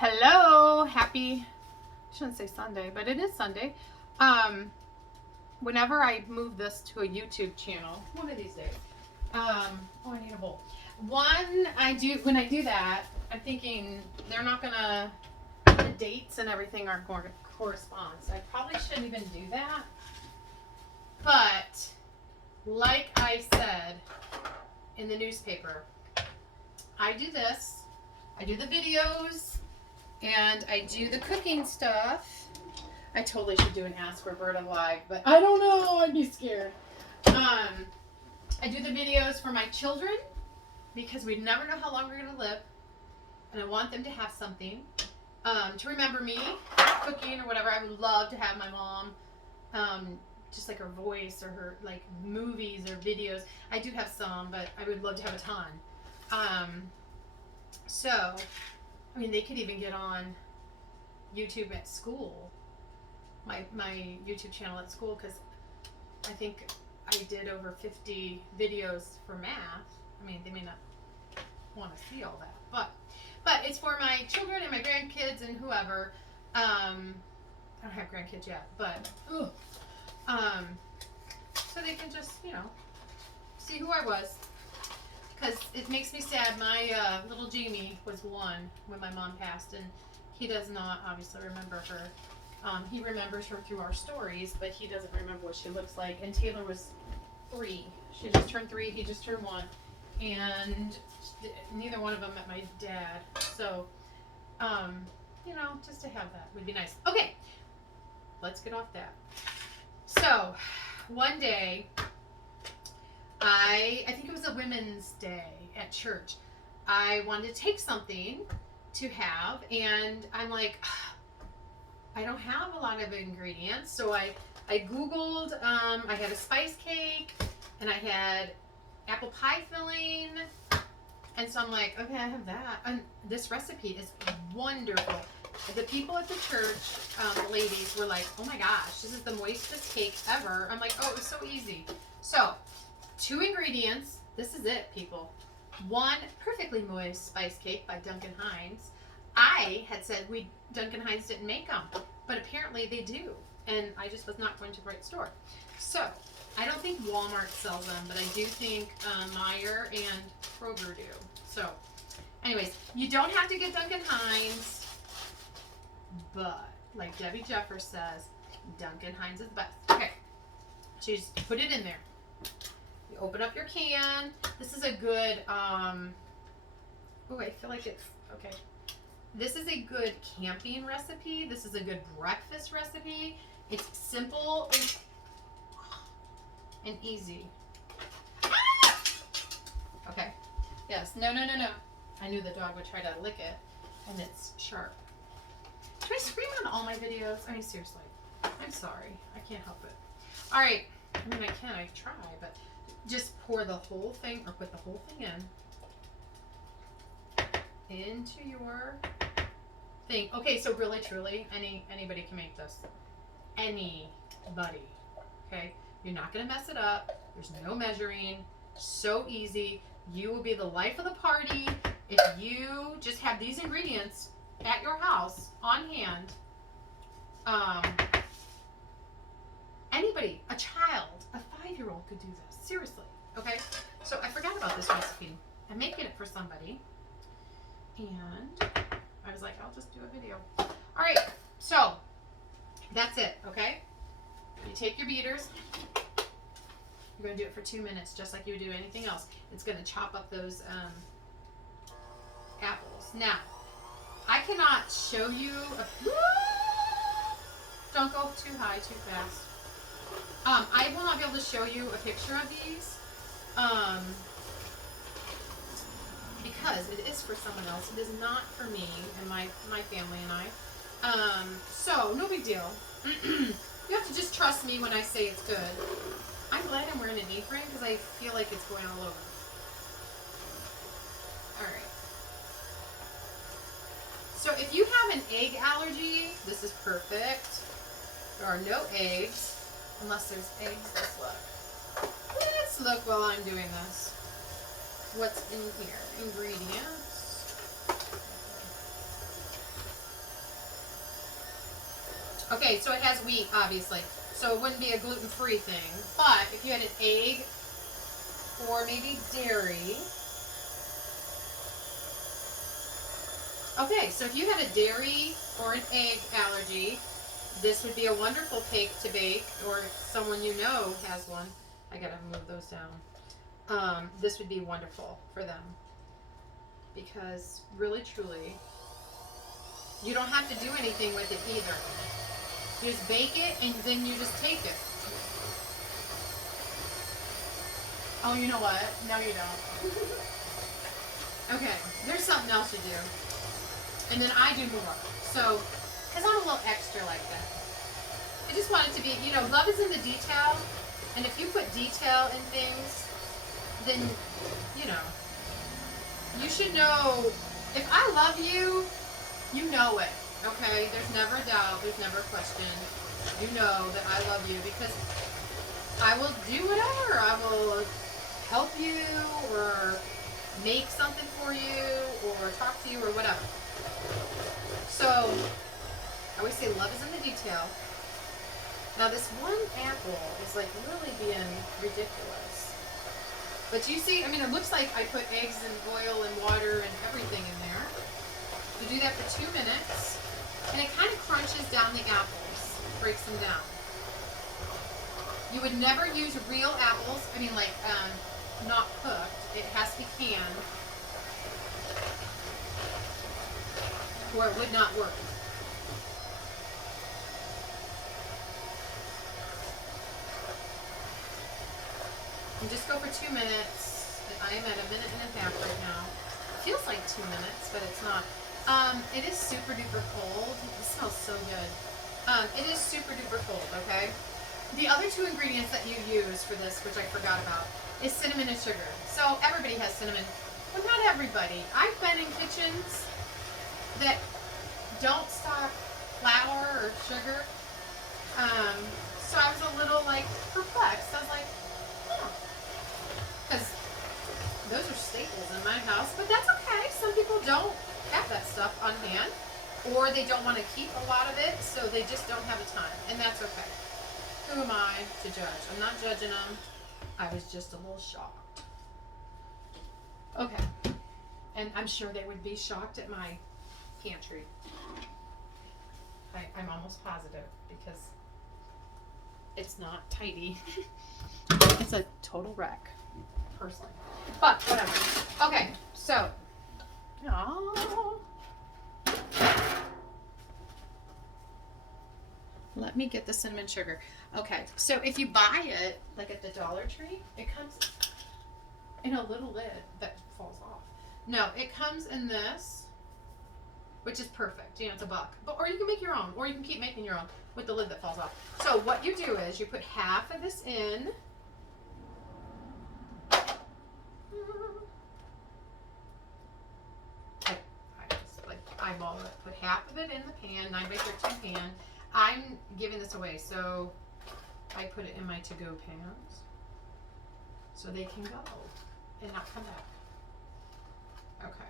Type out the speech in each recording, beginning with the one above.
Hello, happy, I shouldn't say Sunday, but it is Sunday. Whenever I move this to a YouTube channel, one of these days, oh, I need a bowl. When I do that, I'm thinking they're not gonna, the dates and everything aren't going to correspond. So I probably shouldn't even do that. But, like I said in the newspaper, I do this, I do the videos, and I do the cooking stuff. I totally should do an Ask Roberta live, but I don't know. I'd be scared. I do the videos for my children because we never know how long we're going to live. And I want them to have something to remember me cooking or whatever. I would love to have my mom, just like her voice or her like movies or videos. I do have some, but I would love to have a ton. So, I mean, they could even get on YouTube at school, my YouTube channel at school, because I think I did over 50 videos for math. I mean, they may not want to see all that, but it's for my children and my grandkids and whoever. I don't have grandkids yet, but so they can just see who I was. Because it makes me sad. My little Jamie was 1 when my mom passed, and he does not obviously remember her. He remembers her through our stories, but he doesn't remember what she looks like. And Taylor was 3. She just turned 3. He just turned 1. And neither one of them met my dad. So, just to have that would be nice. Okay, let's get off that. So, one day, I think it was a Women's Day at church. I wanted to take something to have, and I'm like, I don't have a lot of ingredients. So I Googled, I had a spice cake, and I had apple pie filling, and so I'm like, okay, I have that. And this recipe is wonderful. The people at the church, the ladies, were like, oh my gosh, this is the moistest cake ever. I'm like, oh, it was so easy. So, 2 ingredients. This is it, people. 1 perfectly moist spice cake by Duncan Hines. I had said Duncan Hines didn't make them, but apparently they do, and I just was not going to the right store. So I don't think Walmart sells them, but I do think Meijer and Kroger do. So, anyways, you don't have to get Duncan Hines, but like Debbie Jeffers says, Duncan Hines is the best. Okay, so you just put it in there. You open up your can. This is a good, I feel like it's, okay. This is a good camping recipe. This is a good breakfast recipe. It's simple and easy. Okay. Yes. No. I knew the dog would try to lick it, and it's sharp. Do I scream on all my videos? I mean, seriously. I'm sorry. I can't help it. All right. I mean, I try, but just pour the whole thing, or put the whole thing into your thing. Okay, so really, truly, anybody can make this. Anybody. Okay? You're not going to mess it up. There's no measuring. So easy. You will be the life of the party if you just have these ingredients at your house on hand. Anybody, a child, a 5-year-old could do this. Seriously. Okay? So I forgot about this recipe. I'm making it for somebody. And I was like, I'll just do a video. All right. So that's it. Okay? You take your beaters. You're going to do it for 2 minutes, just like you would do anything else. It's going to chop up those apples. Now, I cannot show you don't go too high, too fast. I will not be able to show you a picture of these because it is for someone else. It is not for me and my family and I. So, no big deal. You have to just trust me when I say it's good. I'm glad I'm wearing an apron because I feel like it's going all over. Alright. So if you have an egg allergy, this is perfect. There are no eggs. Unless there's eggs. Let's look. Let's look while I'm doing this. What's in here? Ingredients. Okay, so it has wheat, obviously. So it wouldn't be a gluten-free thing. But if you had an egg or maybe dairy. Okay, so if you had a dairy or an egg allergy, this would be a wonderful cake to bake, or if someone you know has one. I gotta move those down. This would be wonderful for them. Because really, truly, you don't have to do anything with it either. You just bake it and then you just take it. Oh, you know what? No, you don't. Okay, there's something else you do. And then I do more. So, because I'm a little extra like that. I just want it to be, love is in the detail. And if you put detail in things, then, you should know, if I love you, you know it. Okay? There's never a doubt. There's never a question. You know that I love you because I will do whatever. I will help you or make something for you or talk to you or whatever. So, I always say love is in the detail. Now this one apple is like really being ridiculous. But you see, it looks like I put eggs and oil and water and everything in there. You do that for 2 minutes. And it kind of crunches down the apples, breaks them down. You would never use real apples, not cooked. It has to be canned, or it would not work. And just go for 2 minutes. I am at 1.5 minutes right now. It feels like 2 minutes, but it's not. It is super duper cold. It smells so good. It is super duper cold, okay? The other 2 ingredients that you use for this, which I forgot about, is cinnamon and sugar. So everybody has cinnamon. Well, not everybody. I've been in kitchens that don't stock flour or sugar. So I was a little perplexed. I was like, oh. Because those are staples in my house, but that's okay. Some people don't have that stuff on hand, or they don't want to keep a lot of it, so they just don't have the time, and that's okay. Who am I to judge? I'm not judging them. I was just a little shocked. Okay. And I'm sure they would be shocked at my pantry. I'm almost positive because it's not tidy. It's a total wreck, personally. But whatever. Okay, so. Oh. Let me get the cinnamon sugar. Okay, so if you buy it, like at the Dollar Tree, it comes in a little lid that falls off. No, it comes in this, which is perfect. It's $1. Or you can make your own, or you can keep making your own with the lid that falls off. So what you do is you put half of this in. I just eyeball it. Put half of it in the pan, 9x13 pan. I'm giving this away, so I put it in my to-go pans so they can go and not come back. Okay.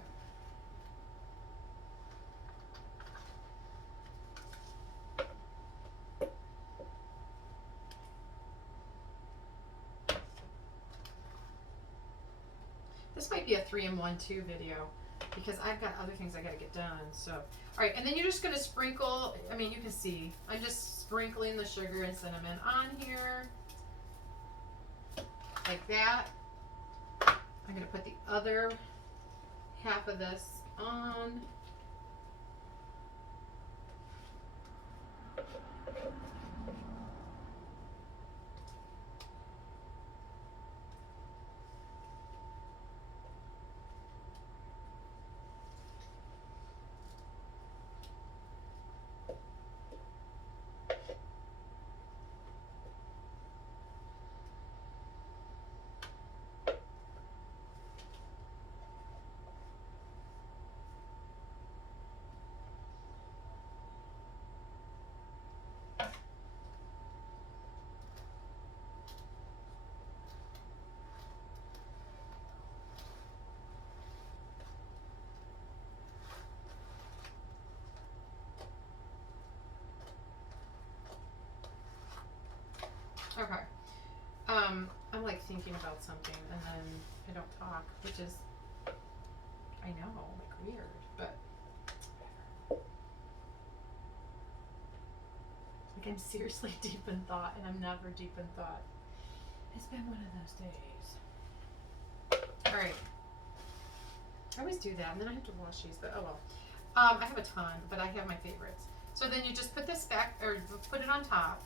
This might be a 3-in-1 video because I've got other things I gotta get done. So, all right, and then you're just gonna sprinkle. You can see I'm just sprinkling the sugar and cinnamon on here like that. I'm gonna put the other half of this on. which is, I know, like weird, but like I'm seriously deep in thought, and I'm never deep in thought. It's been one of those days. All right. I always do that, and then I have to wash these, but oh well. I have a ton, but I have my favorites. So then you just put this back, or put it on top.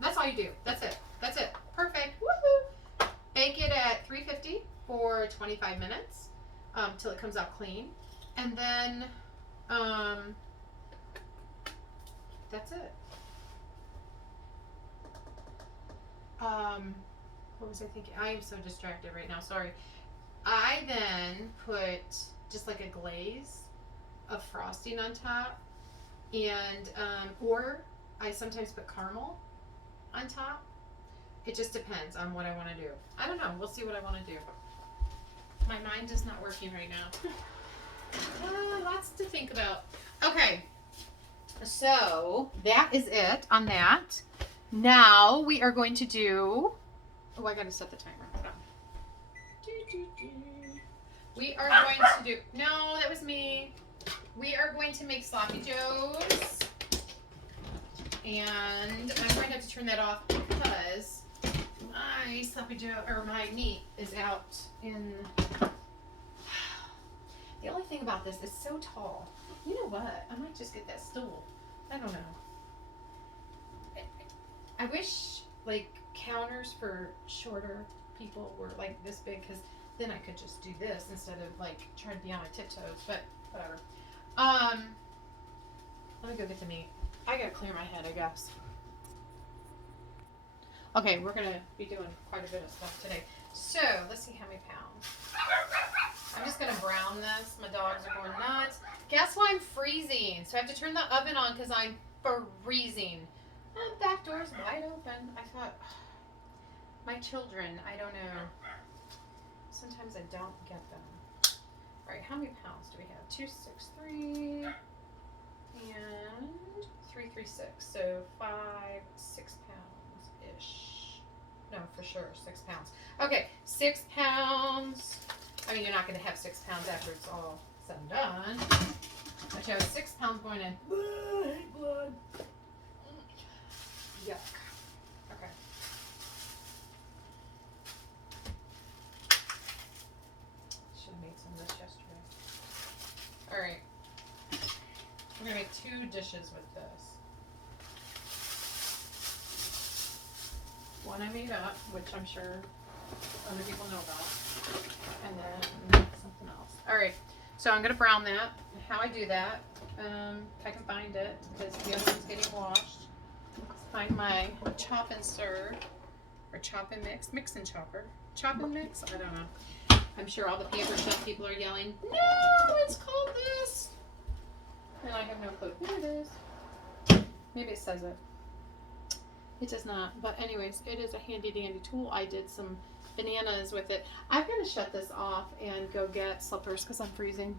That's all you do. That's it. That's it. Perfect. Woohoo! Bake it at 350 for 25 minutes till it comes out clean, and then that's it. What was I thinking? I am so distracted right now. Sorry. I then put just like a glaze of frosting on top, and or I sometimes put caramel on top. It just depends on what I want to do. I don't know. We'll see what I want to do. My mind is not working right now. Lots to think about. Okay. So that is it on that. Now we are going to do. Oh, I got to set the timer. Hold on. We are going to do. No, that was me. We are going to make sloppy joes. And I'm going to have to turn that off because my sloppy joe, or my meat is out in. The only thing about this is so tall. You know what? I might just get that stool. I don't know. I wish like counters for shorter people were like this big, because then I could just do this instead of like trying to be on my tiptoes. But whatever. Let me go get the meat. I gotta clear my head, I guess. Okay, we're gonna be doing quite a bit of stuff today. So let's see how many pounds. I'm just gonna brown this. My dogs are going nuts. Guess why I'm freezing? So I have to turn the oven on because I'm freezing. The back door's wide open. I thought, my children, I don't know. Sometimes I don't get them. All right, how many pounds do we have? 263 and 336. So 6 pounds ish. No, for sure, 6 pounds. Okay, 6 pounds. I mean, you're not going to have 6 pounds after it's all said and done. But you have 6 pounds going in. I hate blood. Yuck. Okay. Should have made some of this yesterday. All right. We're going to make 2 dishes with this. One I made up, which I'm sure other people know about. And then something else. All right. So I'm going to brown that. How I do that, if I can find it, because the other one's getting washed. Find my chop and serve, or chop and mix, mix and chopper, chop and mix. I don't know. I'm sure all the Pamper Chef people are yelling, "No, it's called this," and I have no clue. Here it is. Maybe it says it. It does not. But anyways, it is a handy dandy tool. I did some bananas with it. I'm gonna shut this off and go get slippers because I'm freezing.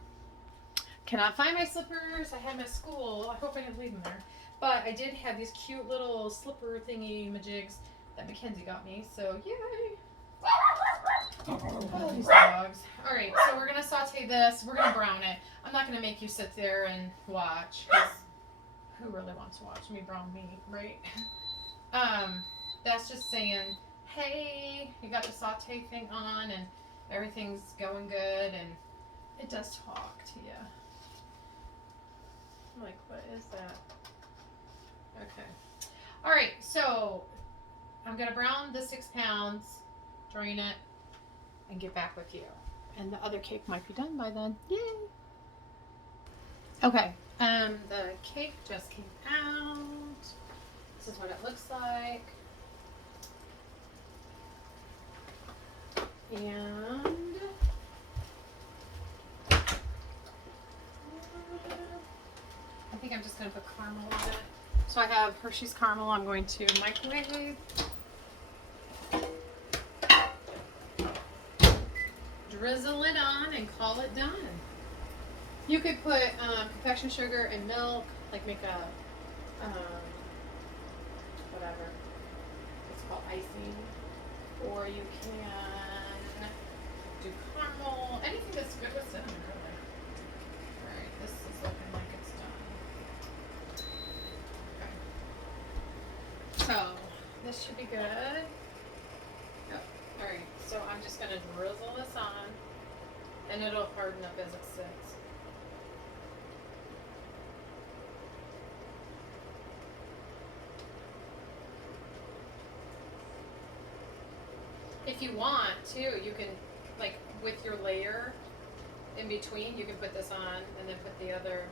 Cannot find my slippers. I had my school. I hope I didn't leave them there. But I did have these cute little slipper thingy majigs that Mackenzie got me. So yay! Oh, these dogs. All right, so we're gonna saute this. We're gonna brown it. I'm not gonna make you sit there and watch, because who really wants to watch me brown meat, right? That's just saying, hey, you got the saute thing on and everything's going good, and it does talk to you. I'm like, what is that? Okay. All right, so I'm going to brown the 6 pounds, drain it, and get back with you. And the other cake might be done by then. Yay! Okay, the cake just came out. This is what it looks like. And I think I'm just going to put caramel on it. So I have Hershey's caramel. I'm going to microwave. Drizzle it on and call it done. You could put confection sugar and milk, like make a, whatever. It's called icing. Or you can do caramel, anything that's good with cinnamon, really. Alright, this is looking like it's done. Okay. So, this should be good. Yep. Alright, so I'm just going to drizzle this on, and it'll harden up as it sits. If you want to, you can, like, with your layer in between, you can put this on and then put the other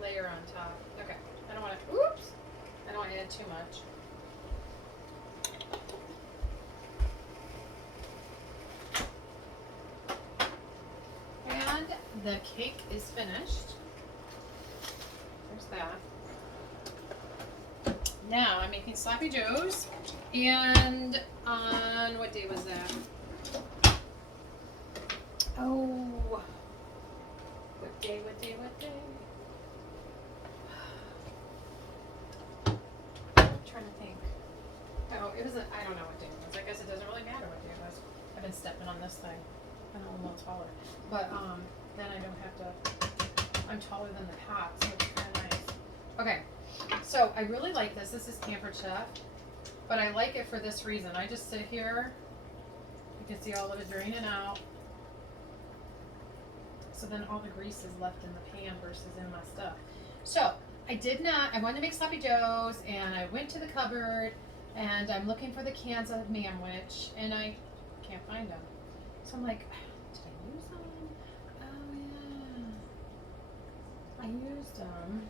layer on top. Okay, I don't want to, oops, I don't want to add too much. And the cake is finished. There's that. Now I'm making Sloppy Joes, and on what day was that? Oh, what day? I'm trying to think. Oh, it was. I don't know what day it was. I guess it doesn't really matter what day it was. I've been stepping on this thing. I'm a little taller, but then I don't have to. I'm taller than the pot, so it's kind of nice. Okay. So I really like this. This is Pampered Chef, but I like it for this reason. I just sit here. You can see all of it draining out. So then all the grease is left in the pan versus in my stuff. So I wanted to make Sloppy Joes, and I went to the cupboard, and I'm looking for the cans of Manwich, and I can't find them. So I'm like, did I use them? Oh yeah, I used them.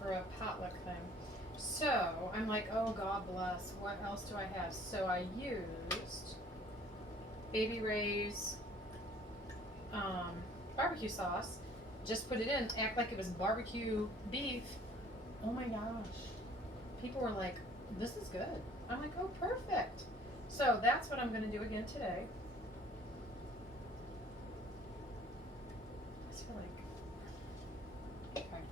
For a potluck thing. So I'm like, oh God bless, what else do I have? So I used Baby Ray's barbecue sauce, just put it in, act like it was barbecue beef. Oh my gosh. People were like, this is good. I'm like, oh perfect. So that's what I'm gonna do again today. I feel like, okay.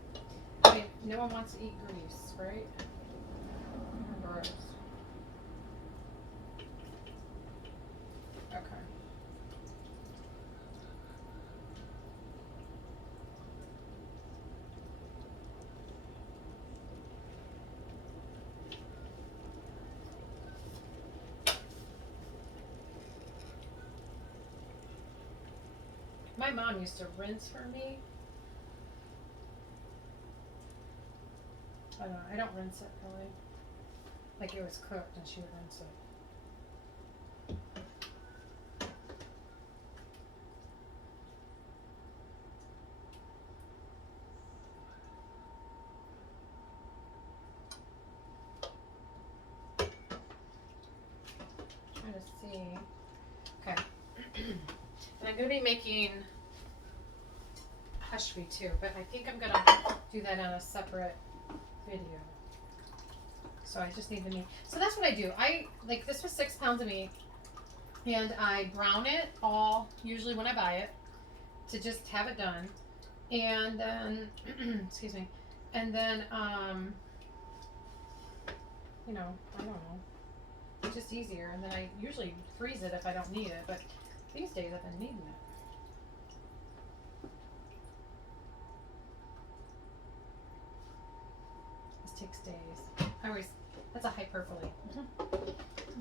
I mean, no one wants to eat grease, right? Gross. Okay. My mom used to rinse for me. I don't know, I don't rinse it really. Like it was cooked and she would rinse it. Trying to see. Okay. And I'm going to be making Hushby too, but I think I'm going to do that on a separate video. So I just need the meat. So that's what I do. This was 6 pounds of meat, and I brown it all, usually when I buy it, to just have it done. And then, excuse me, and then, you know, I don't know. It's just easier, and then I usually freeze it if I don't need it, but these days I've been needing it. This takes days. That's a hyperbole.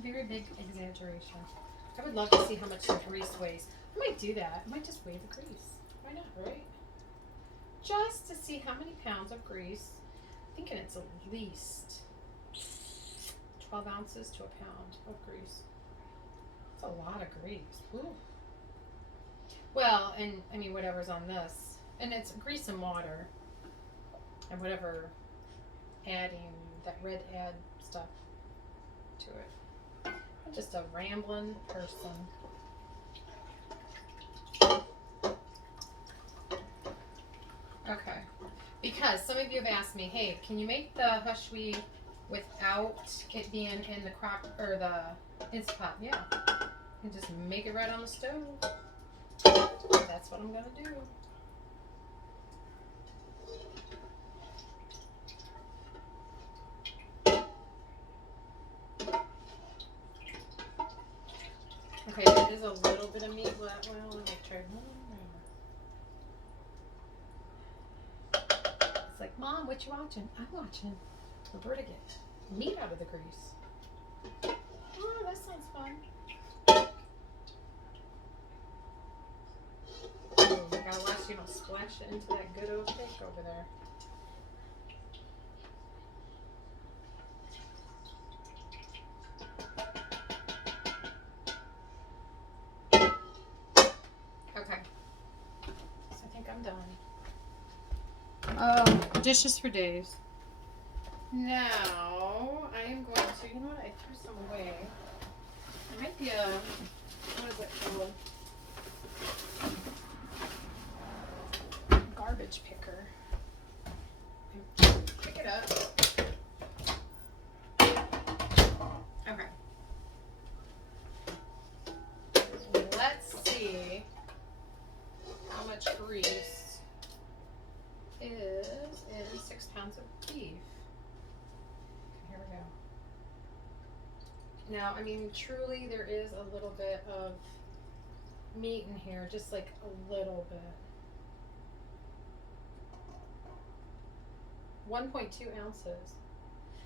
Very big exaggeration. I would love to see how much the grease weighs. I might do that. I might just weigh the grease. Why not, right? Just to see how many pounds of grease. I'm thinking it's at least 12 ounces to a pound of grease. That's a lot of grease. Ooh. Well, and I mean, whatever's on this. And it's grease and water. And whatever adding, that red add stuff to it. I'm just a rambling person. Okay. Because some of you have asked me, hey, can you make the Hushby without it being in the crock or the Instant Pot? Yeah. You can just make it right on the stove. That's what I'm gonna do. the meat, well, let me try one more. It's like, Mom, what you watching? I'm watching Roberta get meat out of the grease. Oh, that sounds fun. Oh, I gotta watch you don't splash it into that good old cake over there. Okay. So I think I'm done. Oh, dishes for days. Now, I am going to, you know what, I threw some away. It might be a, what is it called? Garbage picker. Pick it up. Okay. Let's see how much grease is in 6 pounds of beef. Here we go. Now, I mean, truly, there is a little bit of meat in here, just like a little bit. 1.2 ounces.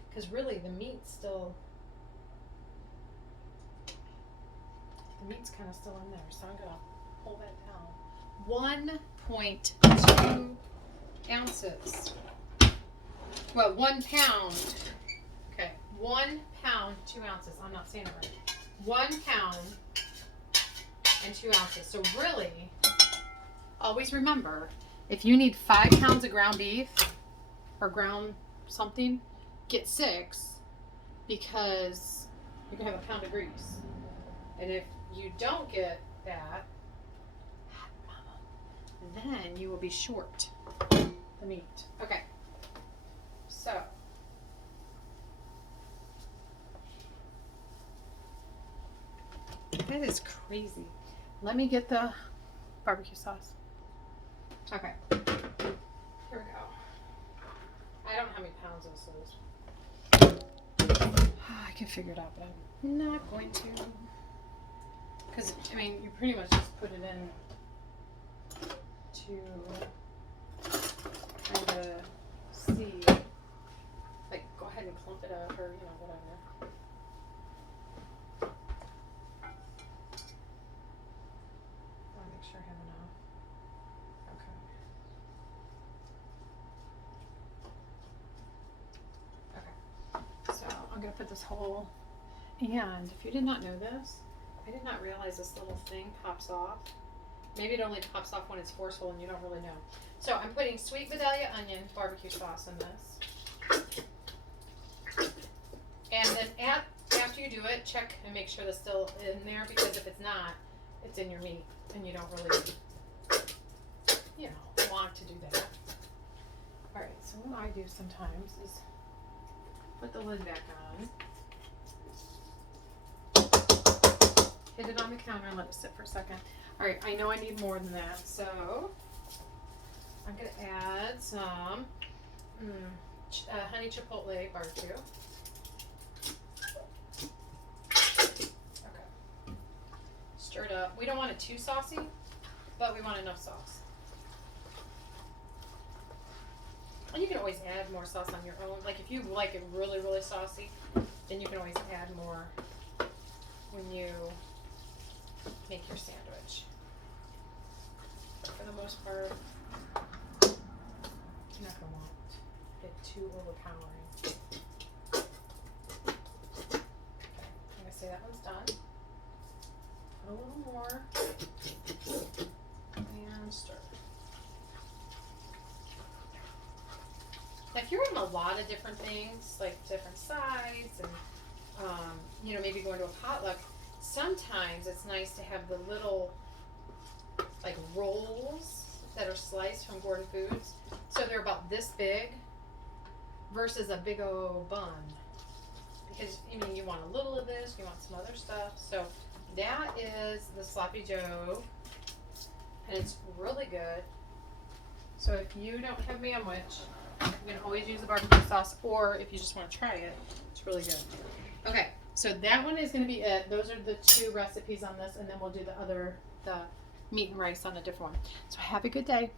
Because really, the meat's kind of still in there, so I'm going to pull that down. 1.2 ounces. Well, 1 pound. Okay, 1 pound, 2 ounces. I'm not saying it right. 1 pound and 2 ounces. So really, always remember, if you need 5 pounds of ground beef or ground something, get 6 because you're going to have a pound of grease. And if you don't get that, then you will be short the meat. Okay. So, that is crazy. Let me get the barbecue sauce. Okay. Here we go. I don't know how many pounds this is. I can figure it out, but I'm not going to. Because, I mean, you pretty much just put it in to kind of see. Like, go ahead and clump it up or, you know, whatever. I want to make sure I have enough. Okay. Okay. So, I'm going to put this whole, and if you did not know this, I did not realize this little thing pops off. Maybe it only pops off when it's forceful and you don't really know. So I'm putting sweet Vidalia onion barbecue sauce in this. And then after you do it, check and make sure that's still in there, because if it's not, it's in your meat and you don't really, you know, want to do that. Alright, so what I do sometimes is put the lid back on. Hit it on the counter and let it sit for a second. Alright, I know I need more than that, so I'm going to add some honey chipotle barbecue. Okay. Stir it up. We don't want it too saucy, but we want enough sauce. And you can always add more sauce on your own. Like if you like it really, really saucy, then you can always add more when you make your sandwich. For the most part, you're not going to want it too overpowering. Okay, I'm going to say that one's done. Put a little more. And stir. Now, if you're in a lot of different things, like different sides, and you know, maybe going to a potluck, sometimes it's nice to have the little like rolls that are sliced from Gordon Foods. So they're about this big versus a big old bun. Because, I mean, you want a little of this, you want some other stuff. So that is the Sloppy Joe. And it's really good. So if you don't have Manwich, you can always use the barbecue sauce, or if you just want to try it, it's really good. Okay, So that one is going to be it. Those are the 2 recipes on this, and then we'll do the meat and rice on a different one. So have a good day.